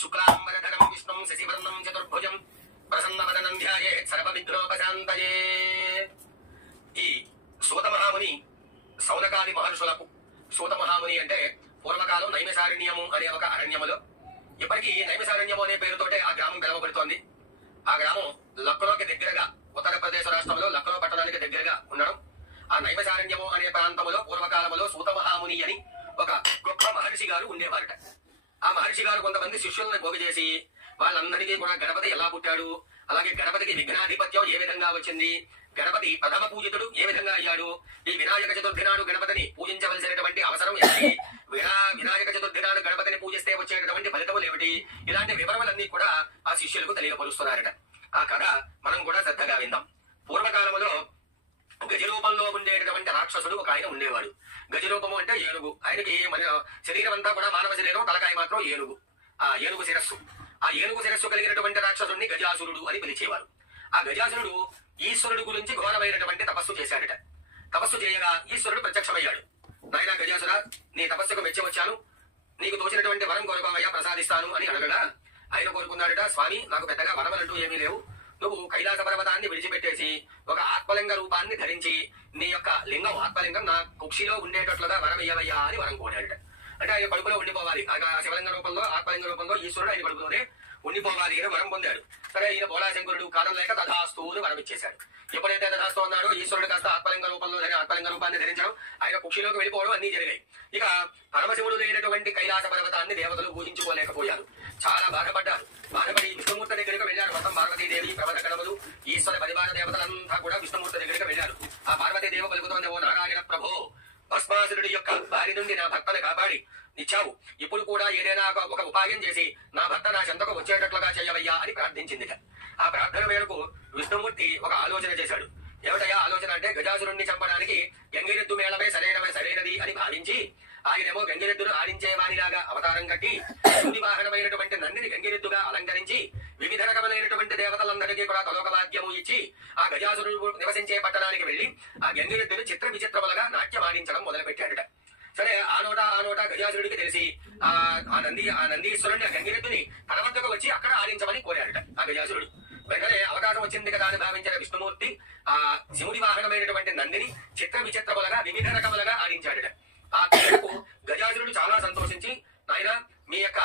శుక్లాంబరధరం విష్ణుం శశివర్ణం చతుర్భుజం ప్రసన్నవదనం ధ్యాయేత్ సర్వవిఘ్నోపశాంతయే. ఈ సూత మహాముని సౌనకాది మహర్షులకు, సూత మహాముని అంటే పూర్వకాలం నైమిసారణ్యము అనే ఒక అరణ్యములో, ఇప్పటికీ నైమిసారణ్యము అనే పేరుతోటే ఆ గ్రామం పిలువబడుతోంది. ఆ గ్రామం లక్నోకి దగ్గరగా, ఉత్తరప్రదేశ్ రాష్ట్రంలో లక్నో పట్టణానికి దగ్గరగా ఉండడం. ఆ నైమిసారణ్యము అనే ప్రాంతంలో పూర్వకాలంలో సూత మహాముని అని ఒక గొప్ప మహర్షి గారు ఉండేవారట. ఆ మహర్షి గారు కొంతమంది శిష్యులను పోగు చేసి వాళ్ళందరికీ కూడా గణపతి ఎలా పుట్టాడు, అలాగే గణపతికి విఘ్నాధిపత్యం ఏ విధంగా వచ్చింది, గణపతి ప్రథమ పూజితుడు ఏ విధంగా అయ్యాడు, ఈ వినాయక చతుర్థి నాడు గణపతిని పూజించవలసినటువంటి అవసరం ఏమిటి, వినాయక చతుర్థి నాడు గణపతిని పూజిస్తే వచ్చేటటువంటి ఫలితములు ఏమిటి, ఇలాంటి వివరములన్నీ కూడా ఆ శిష్యులకు తెలియపరుస్తున్నారట. ఆ కథ మనం కూడా శ్రద్ధగా విందాం. పూర్వకాలంలో గజరూపంలో ఉండేటటువంటి రాక్షసుడు ఒక ఆయన ఉండేవాడు. గజరూపము అంటే ఏనుగు. ఆయనకి మన శరీరం అంతా కూడా మానవ శరీరం, తలకాయ మాత్రం ఏనుగు. ఆ ఏనుగు శిరస్సు, ఆ ఏనుగు శిరస్సు కలిగినటువంటి రాక్షసుడిని గజాసురుడు అని పిలిచేవారు. ఆ గజాసురుడు ఈశ్వరుడు గురించి ఘోరమైనటువంటి తపస్సు చేశాడట. తపస్సు చేయగా ఈశ్వరుడు ప్రత్యక్షమయ్యాడు. నాయనా గజాసుర, నీ తపస్సుకు మెచ్చి వచ్చాను, నీకు తోచినటువంటి వరం కోరుకోవయ్యా, ప్రసాదిస్తాను అని అడగగా ఆయన కోరుకున్నాడట, స్వామి నాకు పెద్దగా వరమలంటూ ఏమీ లేవు, నువ్వు కైలాస పర్వతాన్ని విడిచిపెట్టేసి ఒక ఆత్మలింగ రూపాన్ని ధరించి నీ యొక్క లింగం, ఆత్మలింగం నా కుక్షిలో ఉండేటట్లుగా వరం ఇయ్యవయ్యా అని వరం కోరాడట. అంటే ఆయన కడుపులో ఉండిపోవాలి, ఆ శివలింగ రూపంలో, ఆత్మలింగ రూపంలో ఈశ్వరుడు ఆయన కడుపులోనే ఉండిపోవాలి అని వరం పొందాడు. సరే, ఈయన బోళాశంకరుడు కారణం లేక తథాస్తు అని వరం ఇచ్చేశాడు. ఎప్పుడైతే తథాస్తు అన్నాడో ఈశ్వరుడు కాస్త ఆత్మలింగ రూపంలో ఆత్మలింగ రూపాన్ని ధరించడం, ఆయన కుక్షిలోకి వెళ్ళిపోవడం అన్ని జరిగాయి. ఇక పరమశివుడు లేనటువంటి కైలాస పర్వతాన్ని దేవతలు పూజించుకోలేకపోయారు. చాలా బాధపడ్డారు. బాధపడి విష్ణుమూర్తి దగ్గరికి వెళ్ళారు. మొత్తం పార్వతీదేవి, ప్రబల గణములు, ఈశ్వర పరివార దేవతలంతా కూడా విష్ణుమూర్తి దగ్గరికి వెళ్ళారు. ఆ పార్వతీదేవి పలుకుతోంది, ఓ నారాయణ ప్రభో, భస్మాసురుడి యొక్క బారి నుండి నా భర్తను కాపాడి ఇచ్చావు, ఇప్పుడు కూడా ఏదైనా ఒక ఉపాయం చేసి నా భర్త నా చెంతకు వచ్చేటట్లుగా చేయవయ్యా అని ప్రార్థించిందిట. ఆ ప్రార్థన మేరకు విష్ణుమూర్తి ఒక ఆలోచన చేశాడు. ఏమిటయ్యా ఆలోచన అంటే, గజాసురుణ్ణి చంపడానికి గంగిరెద్దు మేళమే సరైనది అని భావించి ఆయనేమో గంగిరెద్దును ఆడించే వారిలాగా అవతారం కట్టి శివుని వాహనమైనటువంటి నందిని గంగిరెద్దుగా అలంకరించి వివిధ రకములైనటువంటి దేవతలందరికీ కూడా తలోక వాద్యము ఇచ్చి ఆ గజాసురుడు నివసించే పట్టణానికి వెళ్లి ఆ గంగిరెద్దును చిత్ర విచిత్రములుగా నాట్యమాడించడం మొదలుపెట్టాడట. సరే, ఆ నోట గజాసురుడికి తెలిసి ఆ నందీశ్వరుని ఆ గంగిరెద్దుని తన వద్దకు వచ్చి అక్కడ ఆడించమని కోరాడట ఆ గజాసురుడు. వెంటనే అవకాశం వచ్చింది కదా అని భావించిన విష్ణుమూర్తి ఆ శివుడి వాహనమైనటువంటి నందిని చిత్ర విచిత్రములుగా వివిధ రకములుగా ఆడించాడట. ఆ క్రీడకు గజాసురుడు చాలా సంతోషించి, నాయన మీ యొక్క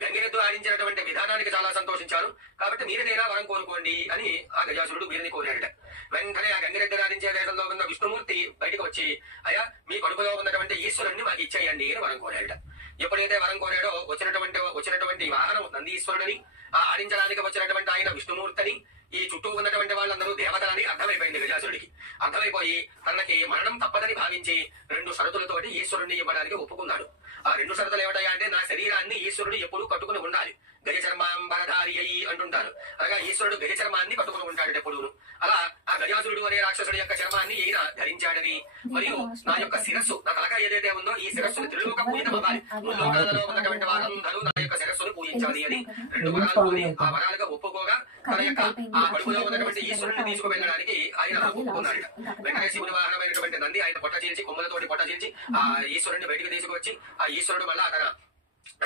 గంగిరెద్దు ఆడించినటువంటి విధానానికి చాలా సంతోషించారు, కాబట్టి మీరేదైనా వరం కోరుకోండి అని ఆ గజాసురుడు వీరిని కోరాడట. వెంటనే ఆ గంగిరెద్దు ఆడించే దేశంలో ఉన్న విష్ణుమూర్తి బయటకు వచ్చి, అయ్యా మీ కడుపులో ఉన్నటువంటి ఈశ్వరుణ్ణి మాకు ఇచ్చేయండి అని వరం కోరాడట. ఎప్పుడైతే వరం కోరాడో వచ్చినటువంటి వాహనం నందీశ్వరుడని, ఆ ఆడించడానికి వచ్చినటువంటి ఆయన విష్ణుమూర్తిని, ఈ చుట్టూ ఉన్నటువంటి వాళ్ళందరూ దేవతలని అర్థమైపోయింది గజాసురుడికి. అర్థమైపోయి తనకి మరణం తప్పదని భావించి 2 షరతులతోటి ఈశ్వరుణ్ణి ఇవ్వడానికి ఒప్పుకున్నాడు. ఆ 2 షరతులు ఏమిటాయా అంటే, నా శరీరాన్ని ఈశ్వరుడు ఎప్పుడు కట్టుకుని ఉండాలి, గజ చర్మాంబరధారి అయ్యి అంటుంటారు. అనగా ఈశ్వరుడు గజ చర్మాన్ని కట్టుకుని ఉంటాడు ఎప్పుడూ. అలా ఆ గజాసురుడు అనే రాక్షసుడి యొక్క చర్మాన్ని ఈయన ధరించాడని, మరియు నా యొక్క శిరస్సు, నా తలకాయ ఏదైతే ఉందో ఈ శిరస్సును త్రిలోక పూజితం అవ్వాలి, ముల్లోకాలలో ఉన్నటువంటి వారందరూ నా యొక్క శిరస్సును పూజించాలి అని 2 వరాలు ఆ వరాలుగా ఒప్పుకోగా తన యొక్క ఆ కడుపులో ఉన్నటువంటి ఈశ్వరుని తీసుకువెళ్ళడానికి ఆయన ఒప్పుకున్నాడు. వెంటనే శివుని వాహనమైనటువంటి నంది ఆయన పొట్ట చీల్చి, కొమ్ములతోటి పొట్ట చీల్చి ఆ ఈశ్వరుని బయటికి తీసుకువచ్చి, ఆ ఈశ్వరుడు మళ్ళా తన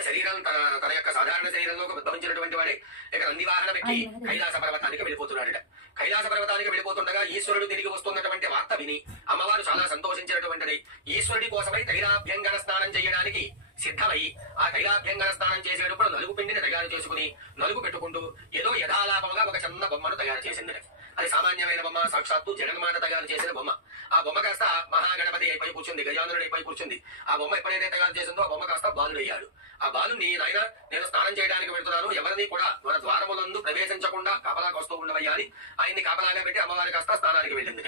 శరీరం తన యొక్క సాధారణ శరీరంలోకి ఉద్భవించినటువంటి వాడే ఇక నంది వాహనం ఎక్కి కైలాస పర్వతానికి వెళ్ళిపోతున్నాడట. కైలాస పర్వతానికి వెళ్ళిపోతుండగా ఈశ్వరుడు తిరిగి వస్తున్నటువంటి వార్త విని అమ్మవారు చాలా సంతోషించినటువంటిది. ఈశ్వరుడి కోసమై తైలాభ్యంగన స్నానం చేయడానికి సిద్ధమై ఆ తైలాభ్యంగన స్నానం చేసేటప్పుడు నలుగు పిండిని తయారు చేసుకుని నలుగు పెట్టుకుంటూ ఏదో యథాలాపంగా ఒక చిన్న బొమ్మను తయారు చేసింది. అది సామాన్యమైన బొమ్మ, సాక్షాత్తు జగన్మాత తయారు చేసిన బొమ్మ. ఆ బొమ్మ కాస్త మహాగణపతి అయిపోయి కూర్చుంది, గజానుడి అయిపోయి కూర్చుంది. ఆ బొమ్మ ఎప్పుడైతే తయారు చేసిందో ఆ బొమ్మ కాస్త బాలుడు అయ్యాడు. ఆ బాలుని, నాయన నేను స్నానం చేయడానికి వెళ్తున్నాను, ఎవరిని కూడా మన ద్వారములందు ప్రవేశించకుండా కాపలాగా వస్తూ ఉండవయ్యాలి ఆయన్ని కాపలాగా పెట్టి అమ్మవారి కాస్త స్నానానికి వెళ్ళింది.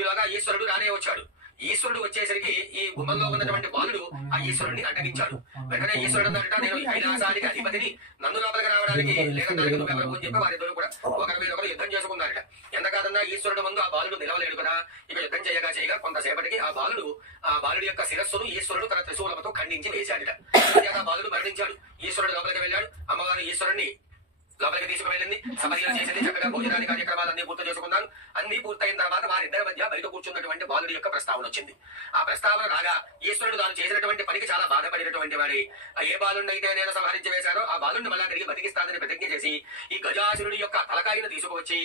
ఈలోగా ఈశ్వరుడు రానే వచ్చాడు. ఈశ్వరుడు వచ్చేసరికి ఈ గుమ్మంలో ఉన్నటువంటి బాలుడు ఆ ఈశ్వరుడిని అడ్డగించాడు. వెంటనే ఈశ్వరుడు అన్నట, నేను కైలాసానికి అధిపతిని, నన్ను లోపలికి రావడానికి లేదంటే నువ్వెవరు అని చెప్పి వారిద్దరు కూడా ఒకరి మీద ఒకరు యుద్ధం చేసుకున్నారట. ఎంతకాదన్నా ఈశ్వరుడు ముందు ఆ బాలుడు నిలవలేడు కదా. ఇక యుద్ధం చేయగా కొంతసేపటికి ఆ బాలుడి యొక్క శిరస్సును ఈశ్వరుడు తన త్రిశూలముతో ఖండించి వేశాడట. ఆ బాలుడు మరణించాడు. ఈశ్వరుడు లోపలికి వెళ్ళాడు. అమ్మవారు ఈశ్వరుణ్ణి లోపలికి తీసుకువెళ్ళింది, సపర్యలు చేసింది, చక్కగా భోజనాది కార్యక్రమాలన్నీ పూర్తి చేసుకున్నారు. అన్ని పూర్తయిన తర్వాత వారిద్దరి మధ్య బయట కూర్చున్నటువంటి బాలుడి యొక్క ప్రస్తావన వచ్చింది. ఆ ప్రస్తావన రాగా ఈశ్వరుడు తాను చేసినటువంటి పనికి చాలా బాధపడినటువంటి వాడి, ఏ బాలుడిని అయితే నేను సంహరించి వేశానో ఆ బాలుడిని మళ్ళా తిరిగి బతికిస్తానని ప్రతిజ్ఞ చేసి ఈ గజాసురుడి యొక్క తలకాయను తీసుకువచ్చి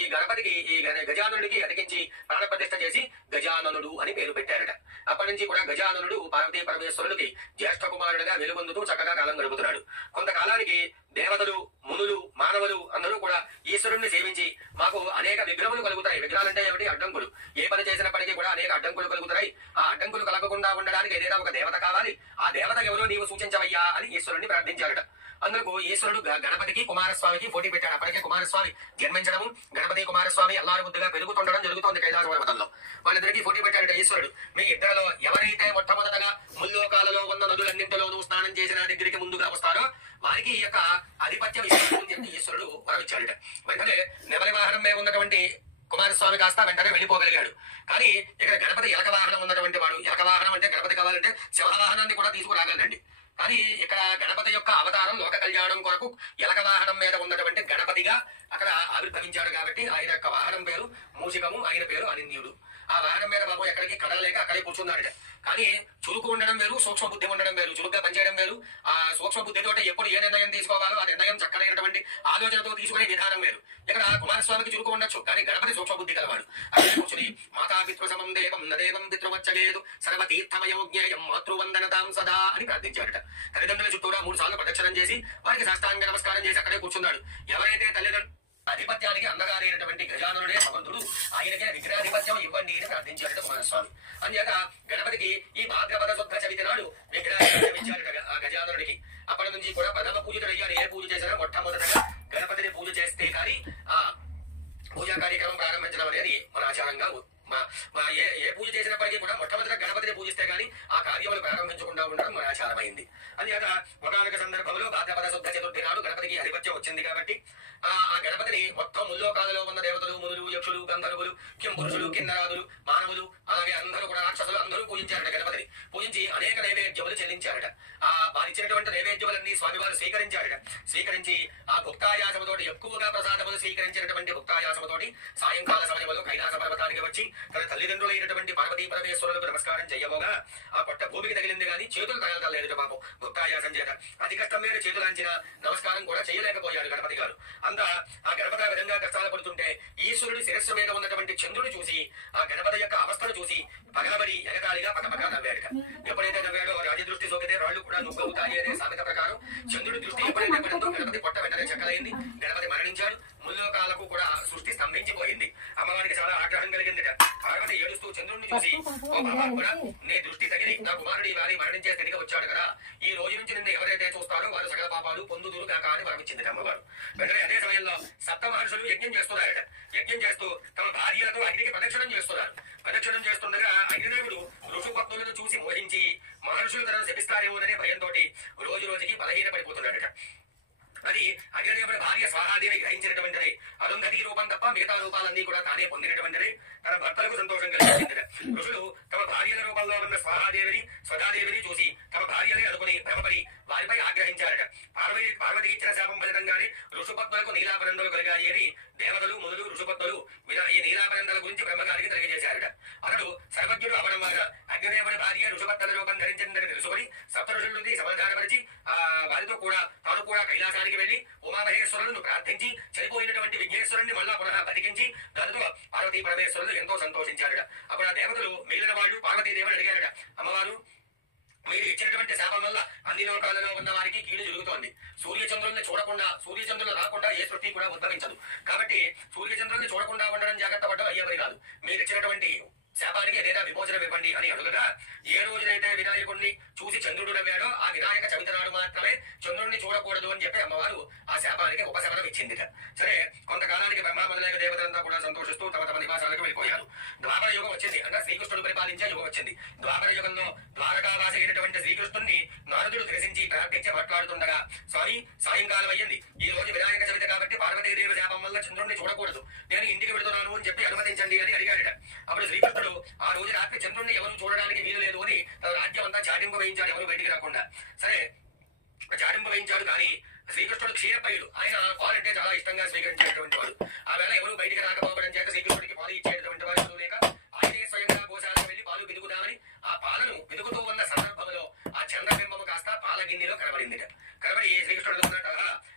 ఈ గణపతికి, ఈ గజానుడికి అతికించి ప్రాణప్రతిష్ఠ చేసి గజాననుడు అని పేరు పెట్టారట. అప్పటి నుంచి కూడా గజాననుడు పార్వతీ పరమేశ్వరుడికి జ్యేష్ఠ కుమారుడిగా వెలుగొందుతూ చక్కగా కాలం గడుపుతున్నాడు. కొంతకాలానికి దేవతలు, మునులు, మానవులు అందరూ కూడా ఈశ్వరుణ్ణి సేవించి మాకు అనేక విగ్రహములు కలుగుతాయి. విగ్రహాలంటే ఏమిటి? అడ్డంకులు. ఏ పని చేసినప్పటికీ కూడా అనేక అడ్డంకులు కలుగుతాయి. ఆ అడ్డంకులు కలగకుండా ఉండడానికి ఏదైనా ఒక దేవత కావాలి. ఆ దేవత ఎవరో నీవు సూచించవయ్యా అని ఈశ్వరుణ్ణి ప్రార్థించారట. అందుకు ఈశ్వరుడు గణపతికి, కుమారస్వామికి పోటీ పెట్టాడు. అప్పటికే కుమారస్వామి జన్మించడము, గణపతి కుమారస్వామి అల్లారు ముద్దుగా పెరుగుతుండడం జరుగుతోంది కైలాస పర్వతంలో. వాళ్ళిద్దరికీ పోటీ పెట్టాడట ఈశ్వరుడు. మీ ఇద్దరిలో ఎవరైతే మొట్టమొదటగా ముల్లోకాలలో ఉన్న నదులన్నింటిలోనూ స్నానం చేసిన దగ్గరికి ముందుగా వస్తారో వారికి ఈ యొక్క ఆధిపత్యం ఇస్తారని చెప్పి ఈశ్వరుడు వరమిచ్చాడట. వెంటనే నెమలి వాహనం మీద ఉన్నటువంటి కుమారస్వామి కాస్త వెంటనే వెళ్ళిపోగలిగాడు. కానీ ఇక్కడ గణపతి ఎలక వాహనం ఉన్నటువంటి వాడు, ఎలక వాహనం అంటే గణపతి కావాలంటే సింహవాహనాన్ని కూడా తీసుకురాగలండి. కానీ ఇక్కడ గణపతి యొక్క అవతారం లోక కళ్యాణం కొరకు ఎలక వాహనం మీద ఉన్నటువంటి గణపతిగా అక్కడ ఆవిర్భవించాడు. కాబట్టి ఆయన యొక్క వాహనం పేరు మూషికము, ఆయన పేరు అనింద్యుడు. ఆ వాహనం మీద బాబు ఎక్కడికి కదలలేక అక్కడే కూర్చున్నాడు. కానీ చురుకు ఉండడం వేరు, సూక్ష్మ బుద్ధి ఉండడం వేరు. చురుగ్గా పనిచేయడం వేరు. ఆ సూక్ష్మ బుద్ధితో ఎప్పుడు ఏ నిర్ణయం తీసుకోవాలో ఆ నిర్ణయం చక్కనైనటువంటి ఆలోచనతో తీసుకునే విధానం వేరు. ఇక్కడ కుమారస్వామికి చురుకు ఉండొచ్చు, కానీ గణపతి సూక్ష్మ బుద్ధి కలవాడు. అక్కడే కూర్చుని మాతాపితృ సమం దేవం నదేవం పితృమచ్చలేదు సర్వతీర్థమయోజ్ఞేయం మాతృవందనతాం సదా అని ప్రార్థించాడట. తల్లిదండ్రుల చుట్టూరా 3 సార్లు ప్రదక్షిణం చేసి వారికి సాష్టాంగ నమస్కారం చేసి అక్కడే కూర్చున్నాడు. ఎవరైతే తల్లిదండ్రులు ఆధిపత్యానికి అందగారైనటువంటి గజానుడే సమర్థుడు, ఆయనకే విగ్రహాధిపత్యం ఇవ్వండి అని ప్రార్థించాడట కుమారస్వామి. అందుచేత గణపతికి ఈ భాద్రపద శుద్ధ చవితి నాడు విగ్రహాధిపత్యం ఇచ్చాడట ఆ గజానుడికి. అప్పటి నుంచి కూడా ప్రథమ పూజితుడయ్యాడు. ఏ పూజ చేసినా మొట్టమొదటగా గణపతిని పూజ చేస్తే కానీ ఆ పూజా కార్యక్రమం ప్రారంభించడం అనేది మన ఆచారంగా ఏ పూజ చేసినప్పటికీ కూడా మొట్టమొదట గణపతిని పూజిస్తే గానీ ఆ కార్యములు ప్రారంభించకుండా ఉండడం మన ఆచారమైంది. అందుచేత ఒకనొక సందర్భంలో భాద్రపద శుద్ధ చతుర్థి నాడు గణపతికి ఆధిపత్యం వచ్చింది. కాబట్టి ఆ గణపతిని మొత్తం ముల్లోకాలలో ఉన్న దేవతలు, మునులు, యక్షులు, గంధర్వులు, కింపురుషులు, కిన్నరాదులు, మానవులు, అలాగే అందరూ కూడా రాక్షసులు అందరూ పూజించారట. గణపతిని పూజించి అనేక నైవేద్యములు చెల్లించారట. వారిచ్చినటువంటి నైవేద్యములన్నీ స్వామివారు స్వీకరించారట. స్వీకరించి ఆ భుక్తాయాసముతోటి ఎక్కువగా ప్రసాదములు స్వీకరించినటువంటి భుక్తాయాసముతోటి సాయంకాల సమయంలో కైలాస పర్వతానికి వచ్చి తన తల్లిదండ్రులైనటువంటి పార్వతీ పరమేశ్వరులకు నమస్కారం చెయ్యబోగా ఆ పొట్ట భూమికి తగిలింది కానీ చేతులు తగలలేదు పాపం భుక్తాయాసం చేత. అతి కష్టం మీద చేతులంచిన నమస్కారం కూడా చేయలేకపోయాడు గణపతి గారు. అంతా ఆ గణపతి ఆ విధంగా కష్టాలు పడుతుంటే ఈశ్వరుడి శిరస్సు మీద ఉన్నటువంటి చంద్రుడు చూసి ఆ గణపతి యొక్క అవస్థను చూసి పగలబడి ఎగతాళిగా పక్కపక్క నవ్వాడు. ఎప్పుడైతే నవ్వాడో రాజు దృష్టి సోకితే రాళ్లు కూడా నువ్వవుతాయి అనే సామెత ప్రకారం చంద్రుడి దృష్టి ఎప్పుడైతే పడిందో గణపతి పొట్ట వెంటనే చెక్కలైంది. గణపతి మరణించాడు. ముల్లోకాలకు కూడా సృష్టి స్తంభించిపోయింది. అమ్మవారికి చాలా ఆగ్రహం కలిగింది. పార్వతి ఏడుస్తూ చంద్రుడిని చూసి, ఓ కూడా నీ దృష్టి తగిలి నా కుమారుడి వారి మరణించే స్థితిగా వచ్చాడు కదా, ఈ రోజు నుంచి నిన్ను ఎవరైతే చూస్తారో వారు సకల పాపాలు పొందుదురు కాక అని వరమిచ్చింది అమ్మవారు. వెంటనే అదే సమయంలో సప్త మహర్షులు యజ్ఞం చేస్తున్నారట. యజ్ఞం చేస్తూ తమ భార్యలతో అగ్నికి ప్రదక్షిణం చేస్తున్నారు. ప్రదక్షిణం చేస్తుండగా అగ్నిదేవుడు ఋషుపత్నులను చూసి మోహించి మహర్షులు తనను శపిస్తారేమోననే భయంతో రోజు రోజుకి బలహీనపడిపోతున్నాడట. అది అగ్నిదేవుడి భార్య స్వాహాదేవి గ్రహించినటువంటిది. అరుంధతి రూపం తప్ప మిగతా రూపాలన్నీ కూడా తానే పొందినటువంటిది. తన భర్తలకు సంతోషం కలిగింది. ఋషులు తమ భార్యల రూపంలో ఉన్న స్వాహాదేవిని, స్వధాదేవిని చూసి తమ భార్యలే అనుకుని భ్రమపడి వారిపై ఆగ్రహించారట. పార్వతి ఇచ్చిన శాపం ఫలితంగానే ఋషుపత్నులకు నీలాపనందలు కలిగాయి అని దేవతలు, మునులు, ఋషుపత్నులు ఈ నీలాపనందల గురించి బ్రహ్మగారికి తెలియజేశారట. అతడు సర్వజ్ఞుడు అవడం వల్ల అగ్నిదేవుడి భార్య ఋషుపత్నుల రూపం ధరించిందని తెలుసుకొని సప్త ఋషుల నుండి సమాధానపరిచి వారితో కూడా తాను కూడా కైలాసానికి వెళ్లి ఉమామహేశ్వరులను ప్రార్థించి చనిపోయినటువంటి విఘ్నేశ్వరుణ్ణి మళ్ళా పునః బతికించి దానితో పార్వతీ పరమేశ్వరులు ఎంతో సంతోషించారట. అప్పుడు ఆ దేవతలు మిగిలిన వాళ్ళు పార్వతీదేవుని అడిగారట, అమ్మవారు మీరు ఇచ్చినటువంటి శాపం వల్ల అన్ని లోకాలలో ఉన్న వారికి కీడు జరుగుతోంది. సూర్యచంద్రుల్ని చూడకుండా, సూర్యచంద్రులు రాకుండా ఏ సృష్టి కూడా ఉద్భవించదు. కాబట్టి సూర్యచంద్రుల్ని చూడకుండా ఉండడం జాగ్రత్త పడడం అయ్యేది కాదు. మీరు ఇచ్చినటువంటి శాపానికి ఏదైనా విమోచనం ఇవ్వండి అని అడుగగా, ఏ రోజునైతే వినాయకుడిని చూసి చంద్రుడు నవ్వాడో ఆ వినాయక చవితి నాడు మాత్రమే చంద్రుడిని చూడకూడదు అని చెప్పి అమ్మవారు ఆ శాపానికి ఉపశమనం ఇచ్చిందిట. సరే, కొంతకాలానికి బ్రహ్మ మొదలైన దేవతలంతా కూడా సంతోషిస్తూ తమ తమ నివాసాలకు వెళ్ళిపోయారు. ద్వాపర యుగం వచ్చింది. అంటే శ్రీకృష్ణుడు పరిపాలించే యుగం వచ్చింది. ద్వాపర యుగంలో ద్వారకావాసి అయినటువంటి శ్రీకృష్ణుడిని నారదుడు దర్శించి ప్రార్థించి మాట్లాడుతుండగా, స్వామి సాయంకాలం అయ్యింది, ఈ రోజు వినాయక చవితి కాబట్టి పార్వతీదేవి శాపం వల్ల చంద్రుడిని చూడకూడదు, నేను ఇంటికి వెళుతున్నాను అని చెప్పి అనుమతించండి అని అడిగాడట. అప్పుడు శ్రీకృష్ణుడు ఆ రోజు రాత్రి చంద్రుడిని ఎవరు చూడడానికి వీలు లేదు అని తన రాజ్యం అంతా చాటింపు వేయించాడు, ఎవరు బయటికి రాకుండా. సరే, చాటింపు వేయించాడు. కానీ శ్రీకృష్ణుడు క్షీర ప్రియుడు. ఆయన పాలంటే చాలా ఇష్టంగా స్వీకరించేటువంటి వాడు. ఆ వేళ ఎవరు బయటికి రాకపోవడం చేత శ్రీకృష్ణుడికి పాలు ఇచ్చేటువంటి వాడు లేక ఆయనే స్వయంగా గోశాలకు వెళ్లి పాలు పిదుగుదామని ఆ పాలను పిదుగుతూ ఉన్న సందర్భంలో ఆ చంద్రబింబము కాస్త పాల గిన్నెలో కనబడింది. కనబడి శ్రీకృష్ణుడు అనుకున్నట్టు,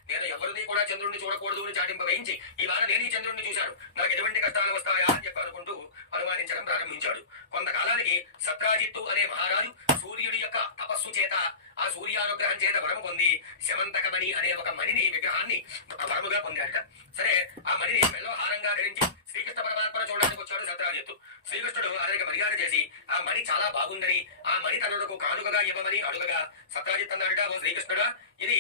నేను ఎవరిని కూడా చంద్రుడిని చూడకూడదు అని చాటింప వేయించి ఇవాళ నేను ఈ చంద్రుడిని చూశాను, నాకు ఎటువంటి కష్టాలు వస్తాయా అని చెప్పి అనుకుంటూ అనుమానించడం ప్రారంభించాడు. కొంతకాలానికి సత్రాజిత్తు అనే మహారాజు సూర్యుడి యొక్క తపస్సు చేత ఆ సూర్యానుగ్రహం చేత వరము పొంది శమంతకమణి అనే ఒక మణిని విగ్రహాన్ని వరముగా పొందాడట. సరే, ఆ మణిని మెల్లో హారంగా ధరించి శ్రీకృష్ణ పరమాత్మను చూడడానికి వచ్చాడు సత్రాజిత్తు. శ్రీకృష్ణుడు అతనికి మర్యాద చేసి ఆ మణి చాలా బాగుందని ఆ మణి తనకు కానుకగా ఇవ్వమని అడుగగా సత్రాజిత్ అన్నాడట, ఓ శ్రీకృష్ణుడా, ఇది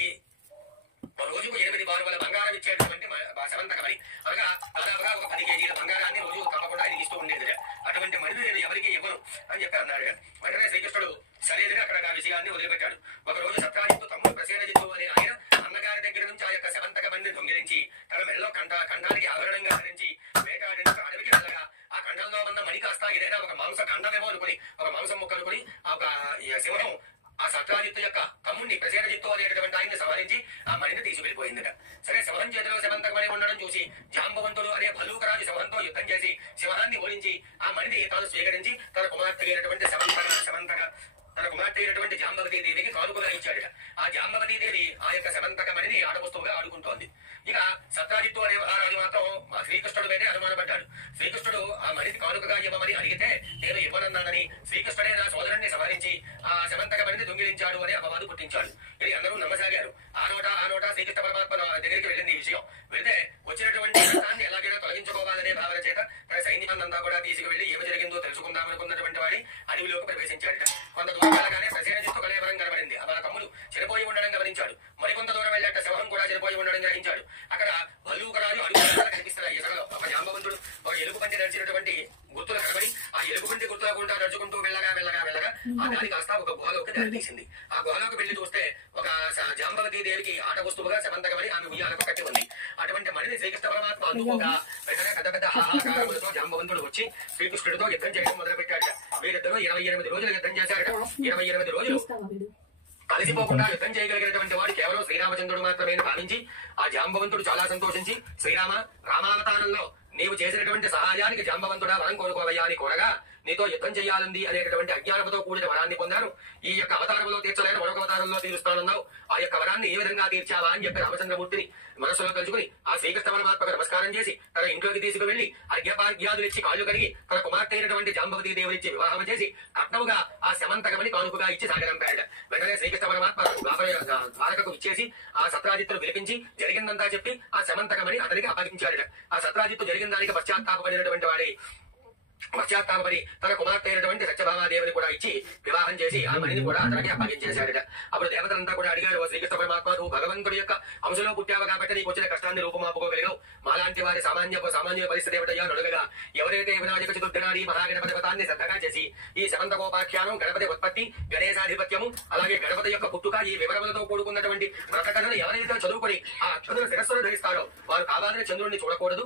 రోజుకు 8 బారుల బంగారం ఇచ్చేటువంటి శమంతకమణి, అనగా దాదాపుగా ఒక 10 కేజీల బంగారాన్ని రోజు తప్పకుండా ఆయనకి ఇస్తూ ఉండేది. అటువంటి మణిని నేను ఎవరికి ఇవ్వను అని చెప్పి అన్నాడు. వెంటనే శ్రీకృష్ణుడు సరేదిగా అక్కడ ఆ విషయాన్ని వదిలిపెట్టాడు. ఒక రోజు సత్రాజిత్తు తమ్ముడు ప్రసేనజిత్తు అనే ఆయన అన్నగారి దగ్గర నుంచి ఆ యొక్క శమంతకమణిని దొంగిలించి తన మెడలో ఖండానికి ఆభరణంగా ధరించి వేటాడేందుకు అడవికి వెళ్ళగా ఆ ఖండంలో ఉన్న మణి కాస్త ఏదైనా ఒక మాంస ఖండమేమో అనుకుని, ఒక మాంసం ముక్క అనుకుని ఒక సింహం ఆ సత్రాజిత్తు యొక్క తమ్ముడిని ప్రసేనజిత్తు అనేటటువంటి ఆయన్ని సంహరించి ఆ మణిని తీసుకెళ్లిపోయిందట. సరే, సింహం చేతిలో శమంతకమణి ఉండడం చూసి జాంబవంతుడు అనే భల్లూకరాజు సింహంతో యుద్ధం చేసి సింహాన్ని ఓడించి ఆ మణిని తాను స్వీకరించి తన కుమార్తె అయినటువంటి తన కుమార్తె అయినటువంటి జాంబవతీ దేవికి కానుకగా ఇచ్చాడట. ఆ జాంబవతీ దేవి ఆ యొక్క శమంతకమణిని ఆడవస్తువుగా ఆడుకుంటోంది. ఇక సత్రాజిత్తు అనే మహారాజు మాత్రం శ్రీకృష్ణుడు మీదే అనుమానపడ్డాడు. శ్రీకృష్ణుడు ఆ మణిని కానుకగా ఇవ్వమని అడిగితే నేను ఇవ్వనన్నానని, శ్రీకృష్ణుడే నా సోదరుణ్ణి సంహరించి ఆ శమంతకమణిని దొంగిలించాడు అని అపవాదు పుట్టించాడు. ఇది అందరూ నమ్మసాగారు. ఆ నోట శ్రీకృష్ణ పరమాత్మ దగ్గరికి వెళ్ళింది ఈ విషయం. వెళితే వచ్చినటువంటి కష్టాన్ని ఎలాగైనా తొలగించుకోవాలనే భావన చేత తన సైన్యాన్నంతా కూడా తీసుకువెళ్లి ఏమి జరిగిందో తెలుసుకుందామనుకున్నటువంటి వాడి అడవిలోకి ప్రవేశించాడట. కొంత దూరం వెళ్ళగానే ప్రసేనజిత్తు కళేవరం కనబడింది. మన తమ్ముడు చనిపోయి ఉండడం గమనించాడు. మరికొంత దూరం వెళ్ళాట సింహం కూడా చనిపోయి ఉండడం గ్రహించాడు. అక్కడ భల్లూకరాజు అడుగులు కనిపిస్తున్నాయి. ఇసగలో ఒక జాంబవంతుడు ఒక ఎలుగు పంటి నడిచినటువంటి గుర్తులు కనబడి ఆ ఎలుగు పంటి గుర్తుల గుండా నడుచుకుంటూ వెళ్ళగా ఆ దారి కాస్త ఒక గుహలోకి దారి తీసింది. ఆ గుహలోకి వెళ్లి చూస్తే ఒక జాంబవతీ దేవికి ఆట వస్తువుగా శమంతకమణి ఆమె ఉయ్యాలకు కట్టి ఉంది. అటువంటి మణిని శ్రీకృష్ణ పరమాత్మ అందుకోగా వెంటనే పెద్ద హాహాకారములతో జాంబవంతుడు వచ్చి శ్రీకృష్ణుడితో యుద్ధం చేయడం మొదలు పెట్టాడట. వీరిద్దరూ 28 రోజులు యుద్ధం చేశారట. 28 రోజులు కలిసిపోకుండా యుద్ధం చేయగలిగినటువంటి వాడు కేవలం శ్రీరామచంద్రుడు మాత్రమే భావించి ఆ జాంబవంతుడు చాలా సంతోషించి, శ్రీరామ, రామావతారంలో నీవు చేసినటువంటి సహాయానికి జాంబవంతుడా వరం కోరుకోవయ్యా అని కోరగా నీతో యుద్ధం చేయాలంది అనేటటువంటి అజ్ఞానంతో కూడిన వరాన్ని పొందారు. ఈ యొక్క అవతారంలో తీర్చలేని మరొక అవతారంలో తీరుస్తానన్నావు. ఆ యొక్క వరాన్ని ఏ విధంగా తీర్చావా అని చెప్పి రామచంద్రమూర్తిని మనసులో తలుచుకుని ఆ శ్రీకృష్ణ పరమాత్మకు నమస్కారం చేసి తన ఇంట్లోకి తీసుకువెళ్లి అర్ఘ్యపార్ఘ్యాదులు ఇచ్చి కాళ్ళు కడిగి తన కుమార్తె అయినటువంటి జాంబవతీ దేవినిచ్చి వివాహం చేసి కట్నవుగా ఆ శమంతకమణి కానుకగా ఇచ్చి సాగరంపాడ. వెంటనే శ్రీకృష్ణ పరమాత్మ ద్వారకకు ఇచ్చేసి ఆ సత్రాజిత్తును పిలిపించి జరిగిందంతా చెప్పి ఆ శమంతకమణి అతనికి అప్పగించాడట. ఆ సత్రాజిత్తు జరిగిన దానికి పశ్చాత్తాపడినటువంటి పశ్చాత్తాపడి తన కుమార్తె అయినటువంటి సత్యభామాదేవిని కూడా ఇచ్చి వివాహం చేసి ఆ మణిని కూడా అతనికి అప్పగించేశాడట. అప్పుడు దేవతలంతా కూడా అడిగారు, శ్రీకృష్ణ పరమాత్మ, నువ్వు భగవంతుడి యొక్క అంశంలో పుట్టావు కాబట్టి నీకు వచ్చిన కష్టాన్ని రూపమాపుకోగలిగావు. మాలాంటి వారి సామాన్య పరిస్థితి ఏమిటయ్యా అడగగా, ఎవరైతే వినాయక చతుర్థనాడి మహాగణపతి వ్రతాన్ని శ్రద్ధగా చేసి ఈ శమంతకోపాఖ్యానం, గణపతి ఉత్పత్తి, గణేశాధిపత్యం, అలాగే గణపతి యొక్క పుట్టుక, ఈ వివరములతో కూడుకున్నటువంటి వ్రతకథను ఎవరైతే చదువుకొని ఆ అక్షతుల శిరస్సును ధరిస్తారో వారు కావాలని చంద్రుడిని చూడకూడదు.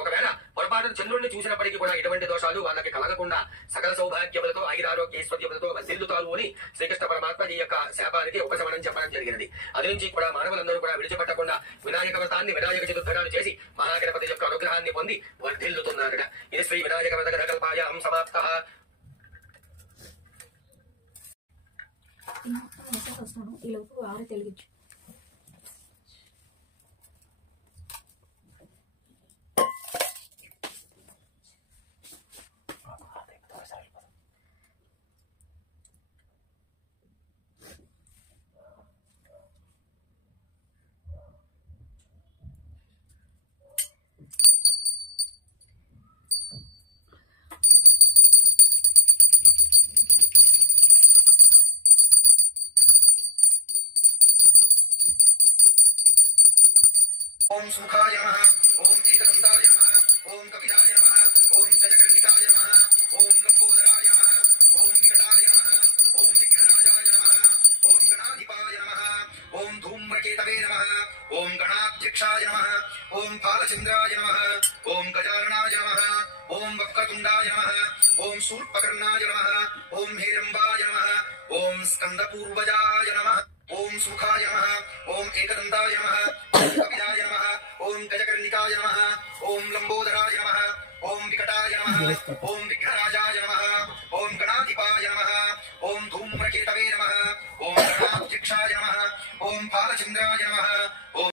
ఒకవేళ పొరపాటున చంద్రుడిని చూసినప్పటికీ కూడా ఎటువంటి దోషాలు వాళ్ళకి కలగకుండా సకల సౌభాగ్యములతో ఐశ్వర్యములతో వర్ధిల్లుతారు అని శ్రీకృష్ణ పరమాత్మ ఈ యొక్క శాపానికి ఉపశమనం చెప్పడం జరిగినది. అది నుంచి కూడా మానవులందరూ కూడా విడిచిపెట్టకుండా వినాయక వ్రతాన్ని, వినాయక చతుర్థనాలు చేసి మహాగణపతి యొక్క అనుగ్రహాన్ని పొంది వర్ధిల్లుతున్నారట. ఇది శ్రీ వినాయక వ్రత కల్పాయాం సమాప్తః. ఈ లోపు ఆరు తెలుగు ఓం సుఖాయ నమః, ఓం ఏకదంతాయ నమః, ఓం కపిలాయ నమః, ఓం జయకర్ణికాయ నమః, ఓం లంబోదరాయ నమః, ఓం వికటాయ నమః, ఓం విఘ్నరాజాయ నమః, ఓం గణాధిపాయ నమః, ఓం ధూమ్రకేతవే నమః, ఓం గణాధ్యక్షాయ నమః, ఓం బాలచంద్రాయ నమః, ఓం గజాననాయ నమః, ఓం వక్రతుండాయ నమః, ఓం శూర్పకర్ణాయ నమః, ఓం హేరంబాయ నమః, ఓం స్కందపూర్వజాయ నమః. ఓం సుఖాయ నమః ఓం ఏకదంతాయ నమః ఓం కపిలాయ నమః ఓం గజకర్ణికాయ నమః ఓం లంబోదరాయ నమః ఓం వికటాయ నమః ఓం విఘ్నరాజాయ నమః ఓం గణాధిపాయ నమః ఓం ధూమ్రకేతవే నమః ఓం గణాధ్యక్షాయ నమః ఓం బాలచంద్రాయ నమః